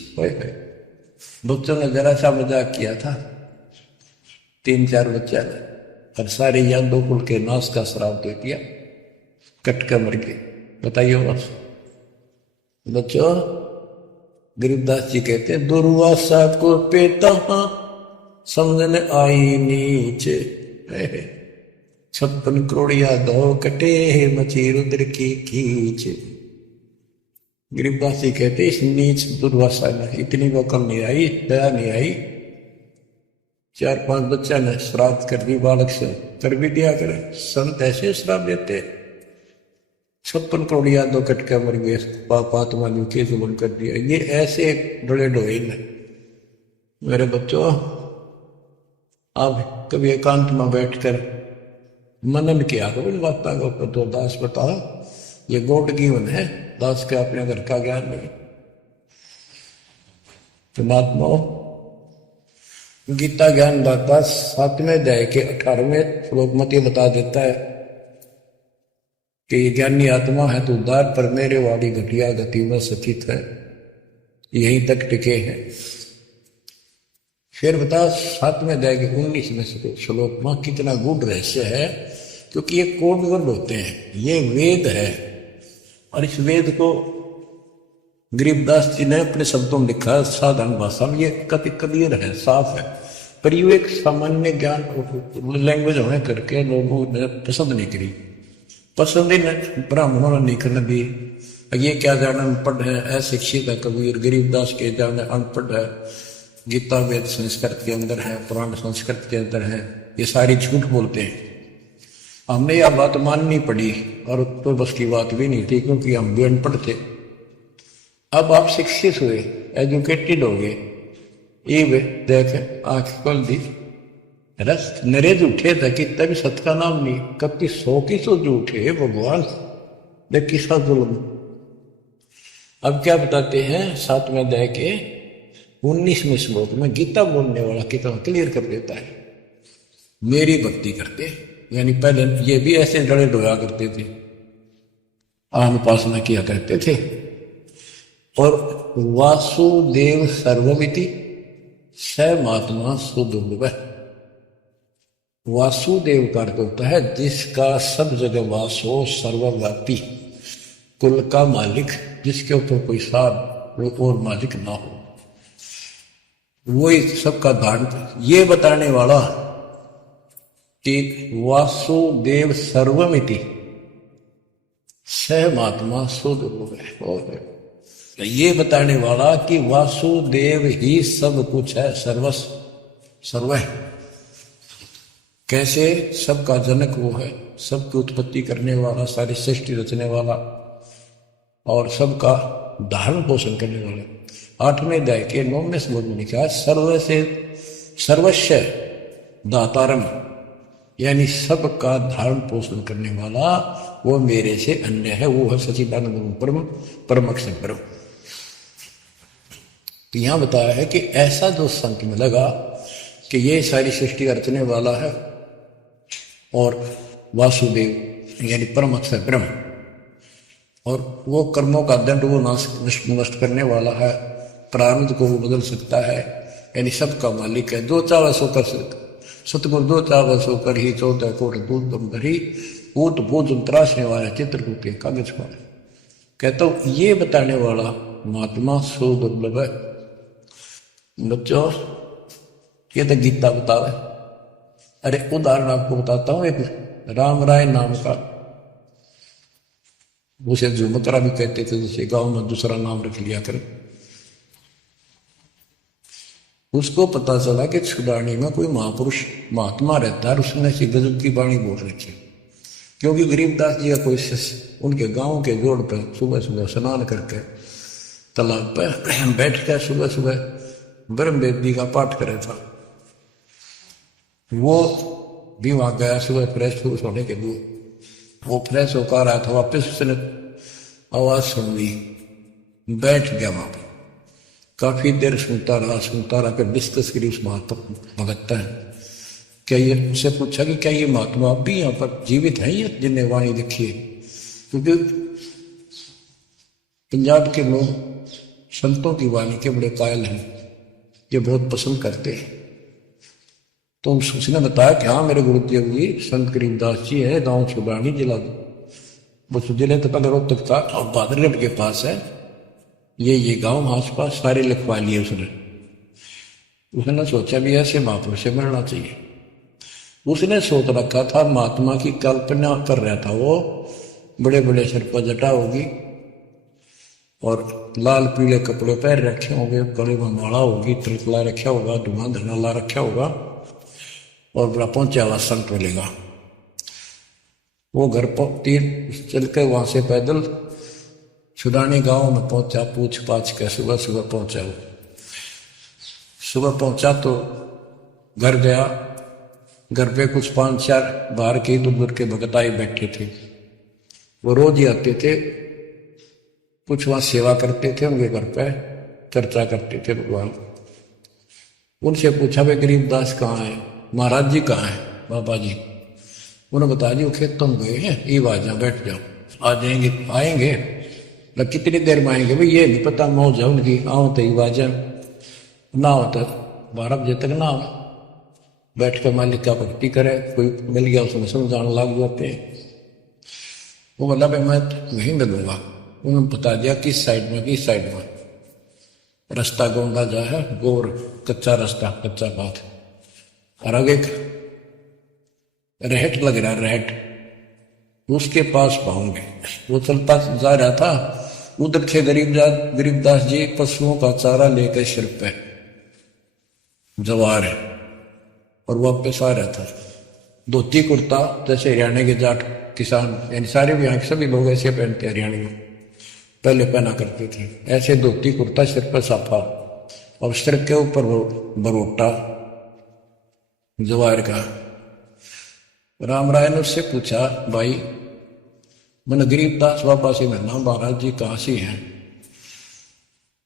बच्चों ने जरा सा मजाक किया था, 3-4 बच्चा ने, और सारे यादव कुल के नाश का श्राप दे दिया, कट कर मर गए। बताइए बस बच्चों, गरीबदास जी कहते हैं दुर्वासा को पे तहां समझने आई नीच, 56 करोड़ यादव कटे मची रुद्र की खींच। गरीबदास जी कहते इस नीच दुर्वासा ने इतनी वकल नहीं आई, दया नहीं आई। 4-5 बच्चा ने श्राद्ध कर दी, बालक से कर भी दिया करे। संत ऐसे श्राप देते, 56 करोड़ यादव कट के मर गए, पापात्मा ने के जुल्म कर दिया। ये ऐसे डोले डोए ने। मेरे बच्चों, आप कभी एकांत में बैठकर मनन किया करो इन बातों का ऊपर। तो दास बता, ये गॉड गिवन है, दास के अपने घर का ज्ञान नहीं। परमात्मा गीता ज्ञान दाता 7वें अध्याय के 18वें श्लोक में ये बता देता है कि ये ज्ञानी आत्मा है तो उद्धार पर मेरे वाली घटिया गति में सचित है, यहीं तक टिके हैं। फिर बता 7वें अध्याय के 19वें श्लोक में कितना गूढ़ रहस्य है, क्योंकि ये कोड वर्ड होते हैं, ये वेद है। और इस वेद को गरीबदास जी ने अपने शब्दों में लिखा है साधारण भाषा में। ये कति क्लियर है, साफ है, पर ये एक सामान्य ज्ञान लैंग्वेज होने करके लोगों ने पसंद नहीं करी। पसंद ही ब्राह्मणों ने नहीं करने दी। ये क्या जाने अनपढ़ है, अशिक्षित है कबीर। गरीबदास के जाने अनपढ़ है, गीता वेद संस्कृत के अंदर है, पुराण संस्कृत के अंदर है, ये सारी झूठ बोलते हैं। हमने यह बात माननी पड़ी, और तो बस की बात भी नहीं थी, क्योंकि हम भी अनपढ़ थे। अब आप शिक्षित हुए, एजुकेटेड हो गए, ये देख आंख खोल दी, रस नरे झूठे थे कि तभी सत्य का नाम नहीं, कभी 100 की 100 झूठे भगवान, देख किसका जुल्म। अब क्या बताते हैं 7वें अध्याय के 19वें श्लोक में गीता बोलने वाला कितना क्लियर कर देता है। मेरी भक्ति करते, यानी पहले ये भी ऐसे डरे डोया करते थे, आन उपासना किया करते थे। और वासुदेव सर्वमिति स महात्मा सुदुर्लभ। वासुदेव का अर्थ होता है जिसका सब जगह वास हो, सर्वव्यापी, कुल का मालिक, जिसके ऊपर कोई साथ और मालिक ना हो, वही सबका धारण। ये बताने वाला कि वासुदेव सर्वमिति स महात्मा सुदुर्लभ है। ये बताने वाला कि वासुदेव ही सब कुछ है, सर्व है। कैसे? सबका जनक वो है, सबकी उत्पत्ति करने वाला, सारी सृष्टि रचने वाला, और सबका धारण पोषण करने वाला। 8वें अध्याय के 9वें श्लोक में लिखा है सर्व से सर्वस्व दातारम, यानी सबका धारण पोषण करने वाला वो मेरे से अन्य है, वो है सच्चिदानंद परम परम अक्षर परम। तो यहां बताया है कि ऐसा जो संत में लगा कि ये सारी सृष्टि रचने वाला है और वासुदेव यानी परम अक्षर ब्रह्म, और वो कर्मों का दंड वो नष्ट करने वाला है, प्रारब्ध को वो बदल सकता है, यानी सबका मालिक है, जो चाहे सो कर सकता, सतगुर दो चावल सो कर ही 14 कोट दूध तुम धरी ऊट भोजन तराशने वाला चित्रकूट के कागज पर। कहता हूं ये बताने वाला महात्मा सो दुर्लभ है। बच्चों ये तो गीता बतावे। अरे उदाहरण आपको बताता हूं, एक राम राय नाम का, उसे झुमकरा भी कहते थे, जैसे गांव में दूसरा नाम रख लिया कर। उसको पता चला कि छुड़ानी में कोई महापुरुष महात्मा रहता है, उसने ऐसी गजब की वाणी बोल रखी। क्योंकि गरीबदास जी का कोई शिष्य उनके गांव के जोड़ पर सुबह सुबह स्नान करके तालाब पर बैठ कर सुबह सुबह ब्रह्म वेदी का पाठ करे था। वो भी वहां गया सुबह फ्रेश होने के लिए। वो फ्रेश होकर आया था, वापिस उसने आवाज सुन ली, बैठ गया वहां पर। काफी देर सुनता रहा, फिर डिस्कस करी उस महात्मा भगत है। क्या ये उससे पूछा कि क्या ये महात्मा अब भी यहाँ पर जीवित है या जिन्हें वाणी लिखी है? क्योंकि पंजाब के लोग संतों की वाणी के बड़े कायल हैं, ये बहुत पसंद करते हैं। तो उसने बताया कि हाँ मेरे गुरुदेव जी संत गरीबदास जी है, गांव छुड़ानी जिला, वो जिले तो पहले रोहतक था और बादरगढ़ के पास है। ये गांव आस पास सारे लिखवा लिए उसने सोचा भी ऐसे महापुरुष से मिलना चाहिए। उसने सोच रखा था, महात्मा की कल्पना कर रहा था वो, बड़े बड़े सिर पर जटा होगी और लाल पीले कपड़े पहन रखे होंगे, गले में माला होगी, त्रिकला रखा होगा, धुआं धना ला रखा होगा और बड़ा पहुंचा हुआ संत मिलेगा। वो घर पर तीर चल के वहां से पैदल छुड़ानी गांव में पहुंचा, पूछ पाछ के सुबह सुबह पहुंचा। सुबह पहुंचा तो घर गया, घर पे कुछ 5-4 बाहर के दूर के भगताई बैठे थे। वो रोज ही आते थे, कुछ वहां सेवा करते थे, उनके घर पे चर्चा करते थे भगवान। उनसे पूछा भाई गरीबदास कहाँ है, महाराज जी कहाँ है, बाबा जी? उन्होंने बताया जी वो खेतों में गए हैं, ये आ जाओ, बैठ जाओ, आ जाएंगे, आएंगे न कितनी देर में आएंगे भाई ये नहीं पता, मौज है उनकी, आओ तो ही आ जाओ, ना हो तो 12 बजे तक ना हो, बैठ कर मालिक का भक्ति करे, कोई मिल गया उसमें समझाने लग जाते हैं। वो बोला भाई मैं वहीं मिलूंगा। उन्होंने बता दिया किस साइड में रास्ता गोंदा जा है, गोर कच्चा रास्ता, कच्चा बात, और आगे रहट लग रहा, रहट, उसके पास पाऊंगे। वो चलता जा रहा था, उधर थे गरीबदास जी पशुओं का चारा लेकर सिर पे जवार है और वापस आ रहा था। धोती कुर्ता जैसे हरियाणा के जाट किसान, यानी सारे भी यहाँ सभी लोग ऐसे पहनते, हरियाणा में पहले पहना करते थे ऐसे धोती कुर्ता, सिर पर साफा और सिर के ऊपर बरोटा जवार का। राम राय ने उससे पूछा भाई मैंने गरीबदास बाबा से मिलना, महाराज जी कहाँ से हैं?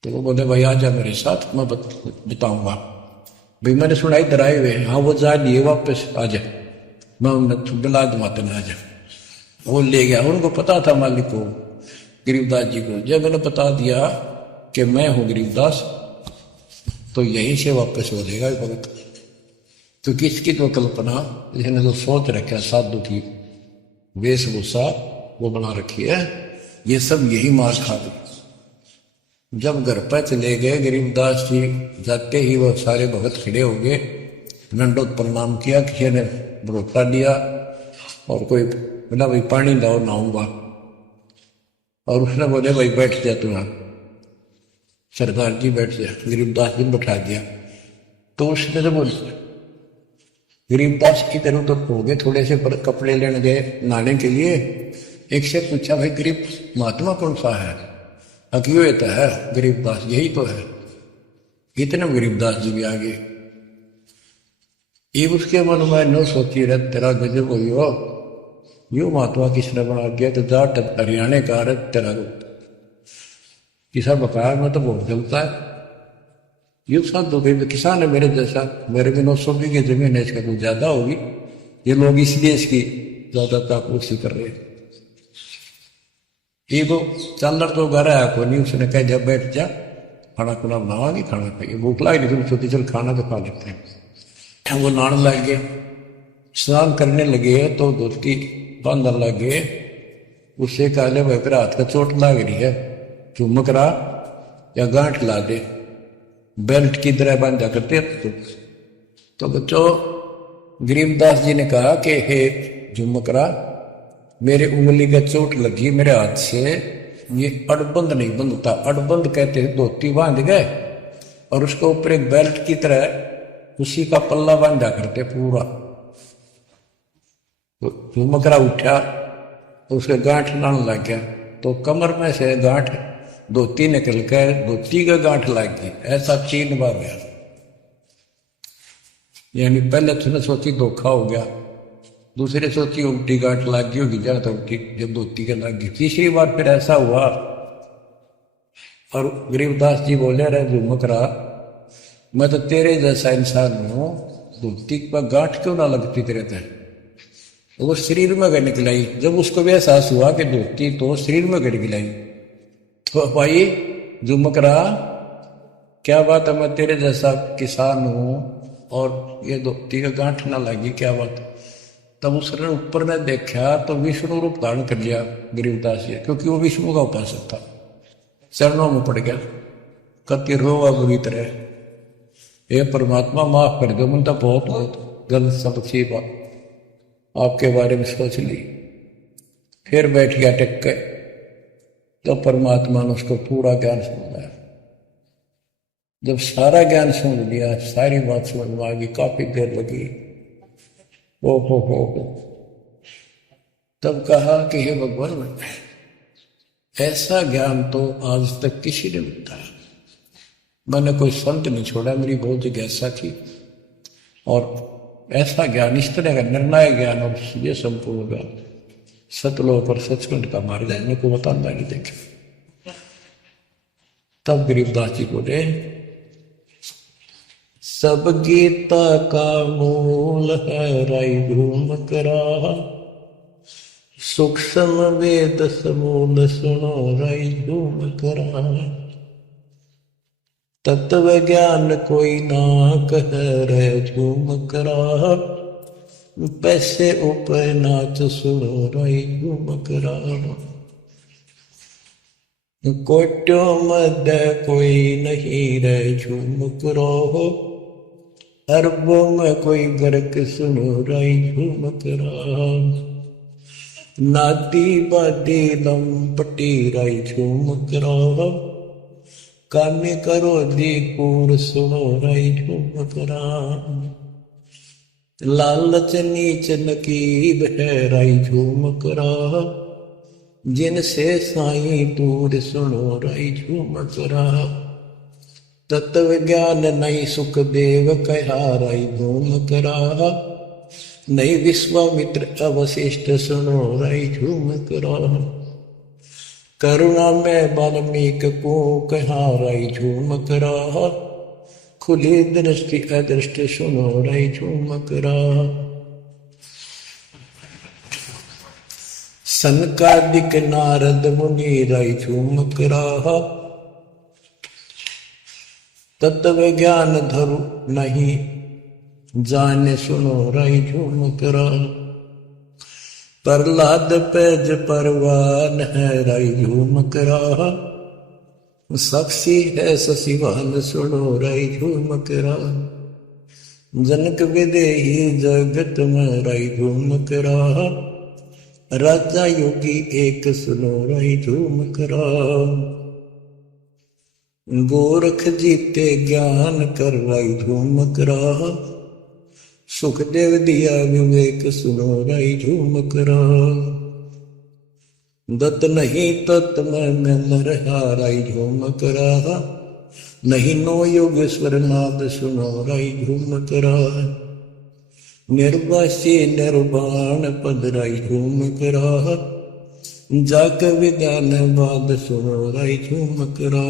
तो वो बोले भाई आ जा मेरे साथ, मैं बताऊंगा। भाई मैंने सुना इधर आए हुए, हाँ वो जा लिए वापस, आ जा, मैं उन्हें बुला दूंगा, आ जा। वो ले गया, उनको पता था मालिक को, गरीबदास जी को। जब मैंने बता दिया कि मैं हूं गरीबदास, तो यहीं से वापस हो जाएगा भगत। तो किसकी तो कल्पना, जिसने तो सोच रखा साधु की वेशभूषा वो बना रखी है, ये सब यही मार खा गए। जब घर पर चले गए गरीबदास जी, जाते ही वो सारे भगत खड़े हो गए, दंडोत प्रणाम किया, किसी ने बरोटा दिया और कोई बोला भाई पानी लाओ नहाऊंगा, और उसने बोले भाई बैठ जा तू, सरदार जी बैठ जा। गरीबदास जी बैठा दिया। तो उसने जब गरीबदास की तरह तो हो गए, थोड़े से कपड़े लेने गए नहाने के लिए, एक से पूछा भाई गरीब महात्मा कौन सा है? अक्यों ये तो है गरीबदास, यही तो है। इतने गरीबदास जी भी आ गए। ये उसके मन में न सोची रहे तेरा गजब हुई हो, यू महात्मा किसने बना दिया? तो जाट हरियाणा का रहे तेरा किसा बकाया में तो बहुत जलता है। यू साधु किसान है मेरे जैसा, मेरे भी 900 बीघे जमीन है, इसका कुछ ज्यादा होगी, ये लोग इसलिए इसकी ज्यादा तापूर्ति कर रहे हैं। ये वो चालर तो घर आया कोई नहीं, उसने कह दिया बैठ जा, खाना खुना बनावागी, खाना खाइए, भूख लगी नहीं, छोटी चल खाना तो खा लेते हैं। वो नहाने लग गए, स्नान करने लगे तो धोती बांधने लगे। उससे कहले भाई फिर हाथ का चोट लग रही है, चुमक रहा या गांठ ला दे, बेल्ट की तरह बांधा करते। तो बच्चों गरीबदास जी ने कहा कि हे झुमकरा, मेरे उंगली का चोट लगी मेरे हाथ से, ये अड़बंद नहीं बंधता। अड़बंद कहते हैं धोती बांध गए और उसके ऊपर एक बेल्ट की तरह उसी का पल्ला बांधा करते पूरा। तो झुमकरा उठा तो उसके गांठ लाने लग गया, तो कमर में से गांठ धोती निकल कर धोती का गांठ लग गई। ऐसा 3 बार गया। यानी पहले तो सोची धोखा हो गया, दूसरे सोची उल्टी गांठ लग गई होगी, ज्यादा उल्टी जब धोती के लग गई। तीसरी बार फिर ऐसा हुआ और गरीबदास जी बोले, अरे झुमकरा, मैं तो तेरे जैसा इंसान हूं, धोती पर गांठ क्यों ना लगती तेरे तय? वो शरीर में गड़ निकलाई। जब उसको भी एहसास हुआ कि धोती तो शरीर में गड़ गिलाई, तो भाई झुमकरा क्या बात है, मैं तेरे जैसा किसान हूं और ये धोती का गांठ ना लगी, क्या बात? तब उसने ऊपर ने देखा तो विष्णु रूप धारण कर लिया गरीबदास जी, क्योंकि वो विष्णु का उपासक था। चरणों में पड़ गया, कति रोवा बुरी तरह, हे परमात्मा माफ कर दो, मैं तो बहुत बहुत गलत सब सी बात आपके बारे में सोच ली। फिर बैठ गया टेक के, तो परमात्मा ने उसको पूरा ज्ञान समझाया। जब सारा ज्ञान समझ लिया, सारी बात समझ में आ गई, काफी देर लगी। हो तब कहा कि हे भगवान, ऐसा ज्ञान तो आज तक किसी ने नहीं बताया। मैंने कोई संत नहीं छोड़ा, मेरी बहुत जिज्ञासा थी, और ऐसा ज्ञान, इस तरह का निर्णायक ज्ञान और ये संपूर्ण ज्ञान सतलोक और सचखंड का मार्ग है, मेरे को बताना नहीं देखे। तब गरीबदास जी बोले, सब गीता का मूल है राई झुमकरा, सूक्ष्म वेद समूल सुनो राई झुमकरा, तत्व ज्ञान कोई ना कह रे झुमकरा, पैसे ऊपर नाच सुनो राई झुमकरा, कोट्यों मध्य कोई नहीं रे झुमकरो, अरबों में कोई गर्क सुनो राई झुमकरा, नाती बादी लंपटी राई झुमकरा, कामे करो दी कूर सुनो राई झुमकरा, लालच नीच नकीब है राई झुमकरा, जिनसे साईं दूर सुनो राई झुमकरा, तत्व ज्ञान नहीं सुख देव कहा राई झुमकरा, नहीं विश्वामित्र अवशिष्ट सुनो राई झुमकरा, करुणा में वाल्मीक को कहा राई झुमकरा, खुली दृष्टि अदृष्ट सुनो राई झुमकरा, सनकादिक नारद मुनि राई झुमकरा, तत्व ज्ञान धरु नहीं जाने सुनो राई झुमकरा, प्रहलाद पैज परवान है राई झुमकरा, साक्षी है शशिवान सुनो राई झुमकरा, जनक विदेही जगत में राई झुमकरा, राजा योगी एक सुनो राई झुमकरा, गोरख जीते ज्ञान कर राई झुमकरा, सुखदेव दिया विवेक सुनो राई झुमकरा, दत्त नहीं तत् में रहा राई झुमकरा, नहीं नो योगेश्वर नाद सुनो राई झुमकरा, निर्वासी निर्वाण पद राई झुमकरा, जाक विज्ञान बाद सुनो राई झुमकरा,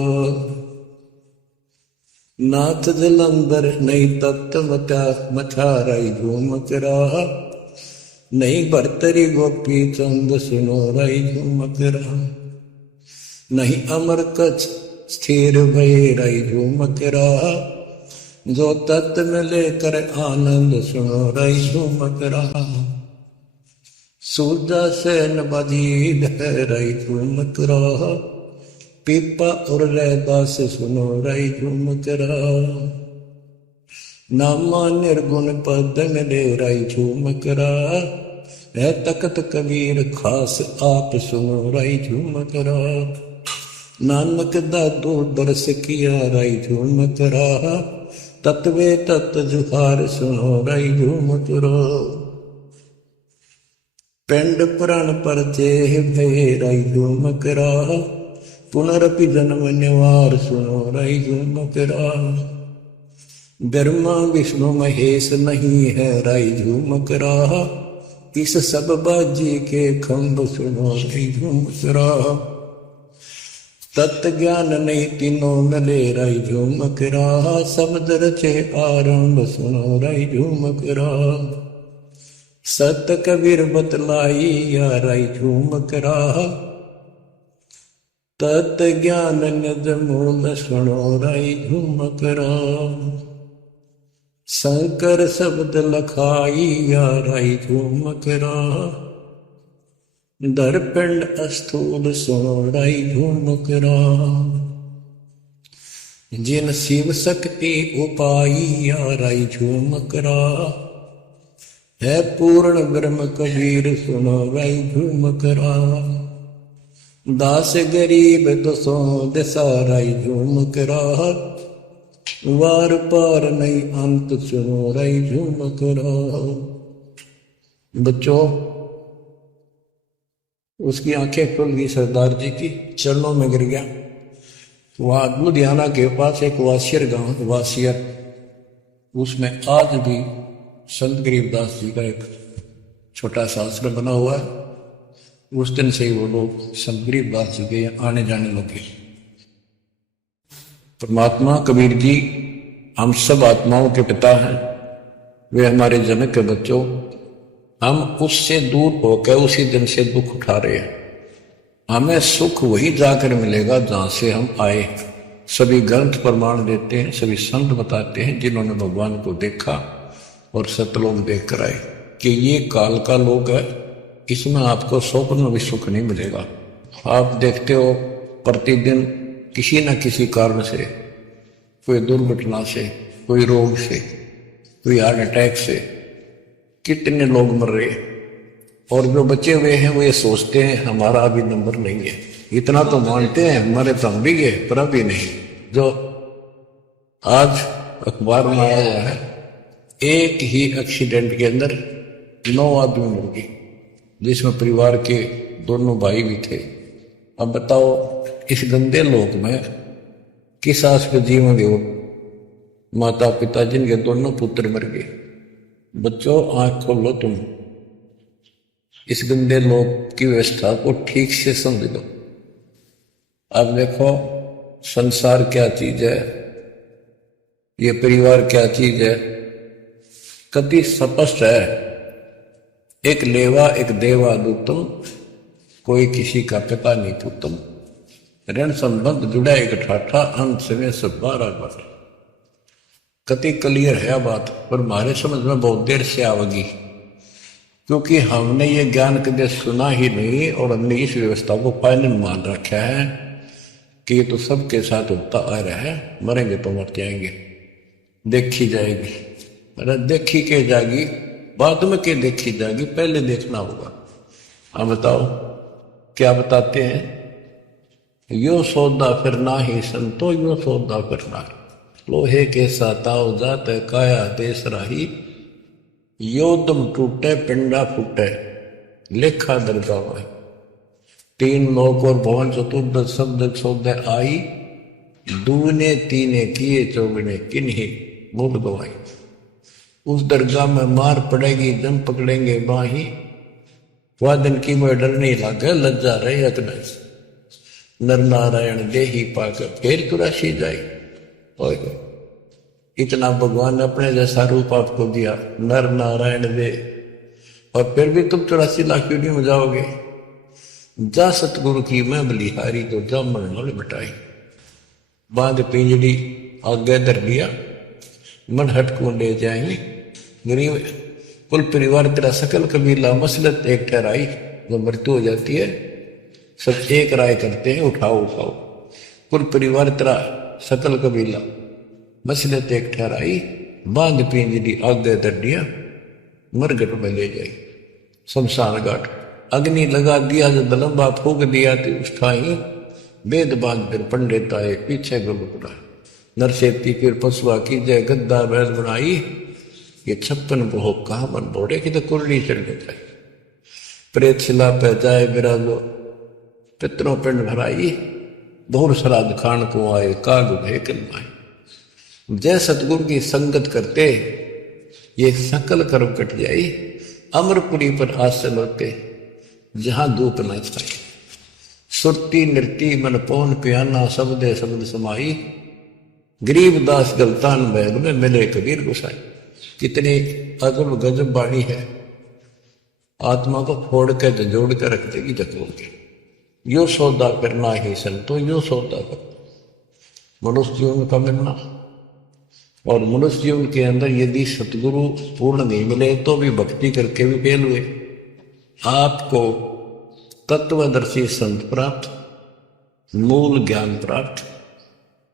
नाथ जलंधर नहीं तत्व मथा राई झुमकरा, नहीं भरतरी गोपी चंद सुनो राई झुमकरा, नहीं अमर कच्छ स्थिर भय राई झुमकरा, जो तत्व में लेकर आनंद सुनो रही झूमक रहा, सूजा से न बधीद है रही झूमक रहा, पीपा और रैदास सुनो रही झूमक रहा, नामा निर्गुण पद में ले रही झूमक रहा, है तकत कबीर खास आप सुनो रही झूमक रहा, नानक दादू दरस किया रही झूमक रहा, तत्वे तत् जुहार सुनो रही झूमक रहा, पिंड पुराण पर देह भय रही झूमक रहा, पुनरपि जन्म निवार सुनो रही झूमक रहा, ब्रह्मा विष्णु महेश नहीं है रही झूमक रहा, इस सब बाजी के खंभ सुनो रही झूमक रहा, तत्व ज्ञान नहीं तीनों में ले रही झूमक रहा, शब्द रचे आरंभ सुनो रही झूमक रहा, सत कबीर बतलाई या रही झूमक रहा, तत् ज्ञान निज मूल सुनो रही झूमक रहा, शंकर शब्द लखाई या रही झूमक रहा, दर्पण अस्थूल सुनो रही झूमक रहा, जिन शिव शक्ति उपाई या रही झूमक रहा, है पूर्ण ब्रह्म कबीर सुनो रही झूमक रहा, दास गरीब दसों दिशा रही झूमक रहा, वार पार नहीं अंत सुनो रही झूमक रहा। बच्चों, उसकी आंखें खुल गई सरदार जी की, चरणों में गिर गया। वहां लुधियाना के पास एक वासियर गांव, वासियर, उसमें आज भी संत गरीबदास जी का एक छोटा सा आश्रम बना हुआ है। उस दिन से ही वो लोग संत गरीबदास जी के आने जाने लगे। परमात्मा कबीर जी हम सब आत्माओं के पिता हैं, वे हमारे जनक के बच्चों। हम उससे दूर होकर उसी दिन से दुख उठा रहे हैं। हमें सुख वही जाकर मिलेगा जहां से हम आए। सभी ग्रंथ प्रमाण देते हैं, सभी संत बताते हैं जिन्होंने भगवान को देखा और सतलोक देख कर आए कि ये काल का लोक है, इसमें आपको स्वप्न में भी सुख नहीं मिलेगा। आप देखते हो प्रतिदिन किसी न किसी कारण से, कोई दुर्घटना से, कोई रोग से, कोई हार्ट अटैक से कितने लोग मर रहे हैं, और जो बचे हुए हैं वो ये सोचते हैं हमारा अभी नंबर नहीं है। इतना तो मानते हैं हमारे तो हम भी गए, पर अभी नहीं। जो आज अखबार में आया हुआ है, एक ही एक्सीडेंट के अंदर 9 आदमी मर गए, जिसमें परिवार के दोनों भाई भी थे। अब बताओ इस गंदे लोक में किस आस पे जीवन दे? माता पिता जिनके दोनों पुत्र मर गए। बच्चों, आंख खोलो, तुम इस गंदे लोक की व्यवस्था को ठीक से समझ लो। अब देखो संसार क्या चीज है, ये परिवार क्या चीज है, कति स्पष्ट है। एक लेवा एक देवा दूतम, कोई किसी का पिता नहीं पुतम। ऋण संबंध जुड़ा एक ठाठा, अंत में सब 12 बार। कति क्लियर है बात, पर हमारे समझ में बहुत देर से आवेगी, क्योंकि हमने ये ज्ञान कभी सुना ही नहीं, और हमने इस व्यवस्था को फाइनल मान रखा है कि ये तो सबके साथ होता आ रहा है, मरेंगे तो मर जाएंगे, देखी जाएगी। अरे देखी के जाएगी, बाद में के देखी जाएगी, पहले देखना होगा। हम बताओ क्या बताते हैं? यो सौदा फिर ना ही संतो, यो सौदा फिर ना। लोहे के साताव जात काया देश राही, यो दम टूटे पिंडा फूटे, लेखा दरगाह। 3 लोक और भवन चतुर्दश शब्द सौदे आई, दूने तीने किए चौगने किन्हीं मूल गवाई। उस दरगाह में मार पड़ेगी, दम पकड़ेंगे बाही, वादन की में डर नहीं लागे, लज्जा रहे अकनाई। नर नारायण देही पाकर फिर तुराशी जाई। इतना भगवान ने अपने जैसा रूप आपको दिया, नर नारायण दे, और फिर भी तुम 84 लाख यूनियों में जाओगे। जा सतगुरु की मैं बलिहारी, तो जा मरण मिटाई। बांध पिंजड़ी आगे धर लिया, मन हटको ले जाएंगे। गरीब कुल परिवार तेरा सकल कबीला मसलत एक ठहराई। जब मृत्यु हो जाती है सब एक राय करते हैं, उठाओ उठाओ। कुल परिवार तेरा सकल कबीला मसलत एक ठहराई, बांध पिंजरी आगे दडिया, मरगट में ले जाई शमशान घाट। अग्नि लगा दिया जो दलम्बा फूक दिया तो उठाई, वेद बांध फिर पंडित आए पीछे गुलगुड़ा। नरसेती फिर पशुआ की जय गद्दा बैल बनाई, ये 56 बहु कहा मन बोड़े की तो कुर्ली चढ़ने जाए। प्रेत शिला पे जाए विराजो, पितरों पिंड भराई, बहुर श्राद्ध खान को आए काग भय कलमाए। जय सतगुरु की संगत करते ये सकल कर्म कट जाई, अमरपुरी पर आसन होते जहां धूप न छाई। सुरती नृती मन पौन पियाना, शब्दे शब्द समाई, गरीब दास गलतान बैग में मिले कबीर गुसाई। कितनी अजब गजब बाणी है, आत्मा को फोड़ के जोड़ के रख देगी जखोड़ के। यो सौदा करना ही संतो, यो सौदा करना मनुष्य जीवन का मिलना। और मनुष्य जीवन के अंदर यदि सतगुरु पूर्ण नहीं मिले तो भी भक्ति करके भी फेल हुए। आपको तत्वदर्शी संत प्राप्त, मूल ज्ञान प्राप्त,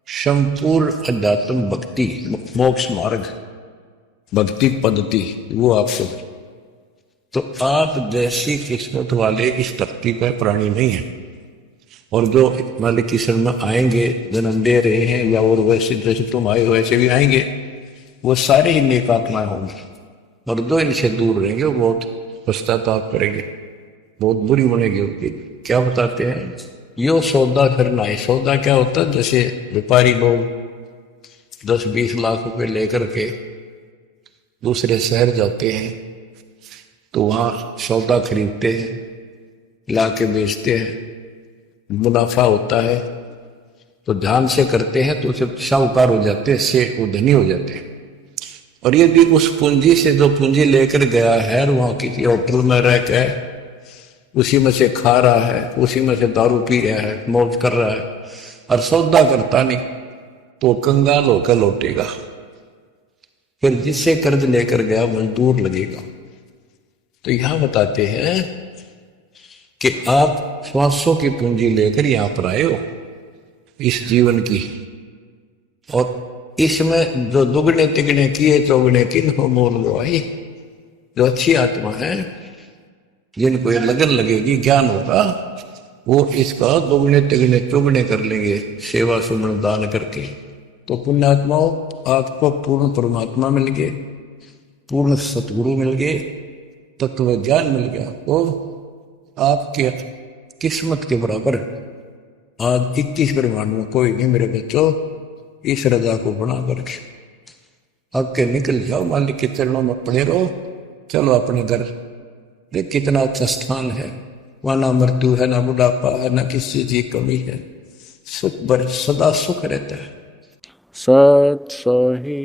संपूर्ण अध्यात्म भक्ति मोक्ष मार्ग भक्ति पद्धति वो आपको, तो आप जैसी किस्मत वाले इस धरती पर प्राणी नहीं है। और जो माले किस्म में आएंगे, जन्म दे रहे हैं या और वैसे जैसे तुम आए वैसे भी आएंगे, वो सारे ही नेक आत्माएं होंगी। और जो इनसे दूर रहेंगे वो बहुत पश्चाताप करेंगे, बहुत बुरी बनेगी उनकी। क्या बताते हैं, यो सौदा करना है। सौदा क्या होता है, जैसे व्यापारी लोग 10-20 लाख रुपए लेकर के दूसरे शहर जाते हैं तो वहां सौदा खरीदते हैं, ला के बेचते हैं, मुनाफा होता है तो ध्यान से करते हैं तो उसे साहूकार हो जाते हैं, से वो धनी हो जाते हैं। और यदि उस पूंजी से जो पूंजी लेकर गया है वहां किसी होटल में रह के उसी में से खा रहा है, उसी में से दारू पी रहा है, मौज कर रहा है और सौदा करता नहीं, तो कंगाल होकर लौटेगा। फिर जिससे कर्ज लेकर गया मजदूर लगेगा। तो यहां बताते हैं कि आप श्वासों की पूंजी लेकर यहां पर आए हो इस जीवन की, और इसमें जो दुगने तिगने किए चौगने किन हो मोल वो आई। जो अच्छी आत्मा है जिनको ये लगन लगेगी, ज्ञान होगा, वो इसका दुगने तिगने चौगने कर लेंगे सेवा सुमन दान करके। तो पुण्यात्माओं, आपको पूर्ण परमात्मा मिल गए, पूर्ण सतगुरु मिल गए, तत्व ज्ञान मिल गया, तो आपके किस्मत के बराबर आज 21 ब्रह्मांड में कोई नहीं। मेरे बच्चों, इस रजा को बना करके आपके निकल जाओ, मालिक के चरणों में पड़े रहो, चलो अपने घर। देख कितना अच्छा स्थान है, वहां ना मृत्यु है, ना बुढ़ापा है, ना किसी चीज की कमी है, सुख भर सदा सुख रहता है। सत सही